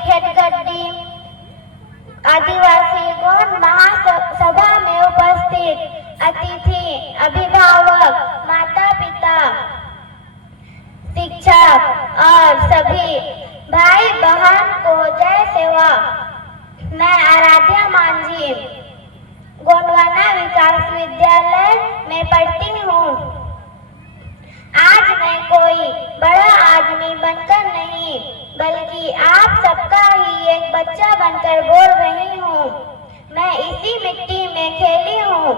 खेड़गड्डी आदिवासी गौड़ महासभा में उपस्थित अतिथि, अभिभावक, माता पिता, शिक्षक और सभी भाई बहन को जय सेवा। मैं आराध्या मांझी गोंडवाना विकास विद्यालय में पढ़ती हूँ। आज मैं कोई बड़ा आदमी बनकर नहीं, बल्कि आप सबका ही एक बच्चा बनकर बोल रही हूँ। मैं इसी मिट्टी में खेली हूँ,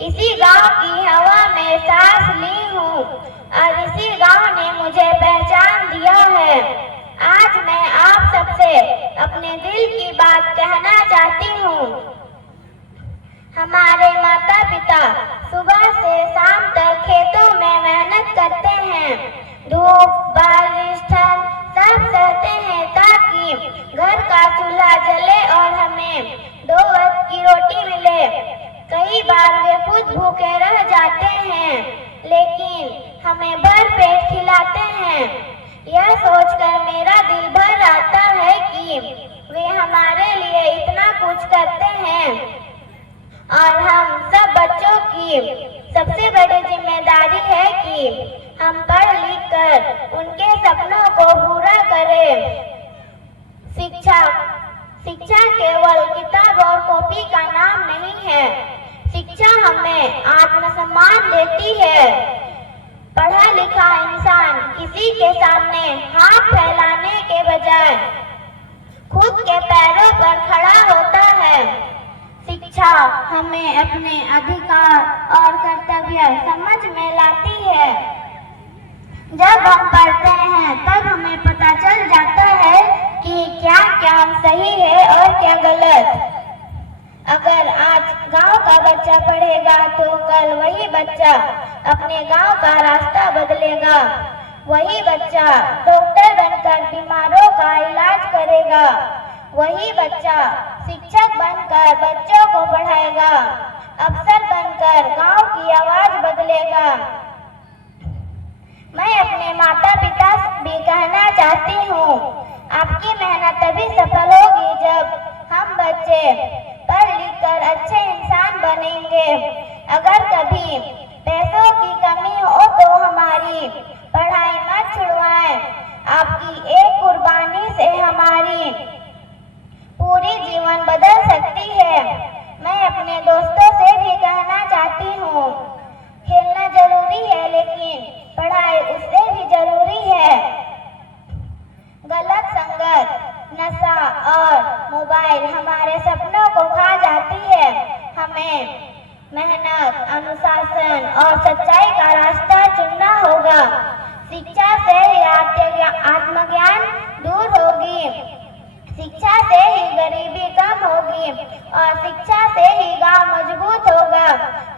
इसी गांव की हवा में सांस ली हूँ और इसी गांव ने मुझे पहचान दिया है। आज मैं आप सबसे अपने दिल की बात कहना चाहती हूँ। हमारे माता पिता सुबह से शाम तक खेतों में मेहनत करते हैं, धूप बारिश ठंड सब सहते हैं ताकि घर का चूल्हा जले और हमें 2 वक्त की रोटी मिले। कई बार वे खुद भूखे रह जाते हैं, लेकिन हमें भर पेट खिलाते हैं। यह सोचकर मेरा दिल भर आता है कि वे हमारे लिए इतना कुछ करते हैं और हम सब बच्चों की सबसे बड़ी जिम्मेदारी है कि हम पढ़ लिख कर उनके सपनों को पूरा करें। शिक्षा केवल किताब और कॉपी का नाम नहीं है। शिक्षा हमें आत्मसम्मान देती है। पढ़ा लिखा इंसान किसी के सामने हाथ फैलाने के बजाय खुद के पैरों पर खड़ा होता है। शिक्षा हमें अपने अधिकार और कर्तव्य समझ में लाती है। जब हम पढ़ते हैं तब हमें पता चल जाता है कि क्या क्या सही है और क्या गलत। अगर आज गांव का बच्चा पढ़ेगा तो कल वही बच्चा अपने गांव का रास्ता बदलेगा। वही बच्चा डॉक्टर बनकर बीमारों का इलाज करेगा। वही बच्चा शिक्षक बनकर बच्चों को पढ़ाएगा। अफसर बनकर गांव की आवाज बदलेगा। मैं अपने माता पिता से भी कहना चाहती हूँ, आपकी मेहनत तभी सफल होगी जब हम बच्चे पढ़ लिख कर अच्छे इंसान बनेंगे। अगर कभी पैसों की कमी हो तो हमारी पढ़ाई मत छुड़वाएं। आपकी एक कुर्बानी से हमारी पूरी जीवन बदल सकती है। मैं अपने दोस्तों से भी कहना चाहती हूँ, खेलना जरूरी है लेकिन पढ़ाई उससे भी जरूरी है। गलत संगत, नशा और मोबाइल हमारे सपनों को खा जाती है। हमें मेहनत, अनुशासन और सच्चाई का रास्ता चुनना होगा। शिक्षा से ही आत्मज्ञान दूर होगी, शिक्षा से ही गरीबी कम होगी और शिक्षा से ही गांव मजबूत होगा।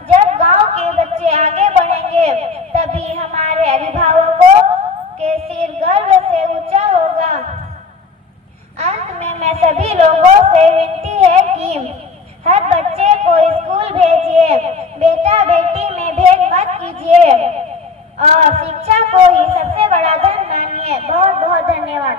जब गांव के बच्चे आगे बढ़ेंगे तभी हमारे अभिभावकों के सिर गर्व से ऊंचा होगा। अंत में मैं सभी लोगों से विनती है कि हर बच्चे को स्कूल भेजिए, बेटा बेटी में भेद मत कीजिए और शिक्षा को ही सबसे बड़ा धन मानिए। बहुत बहुत धन्यवाद।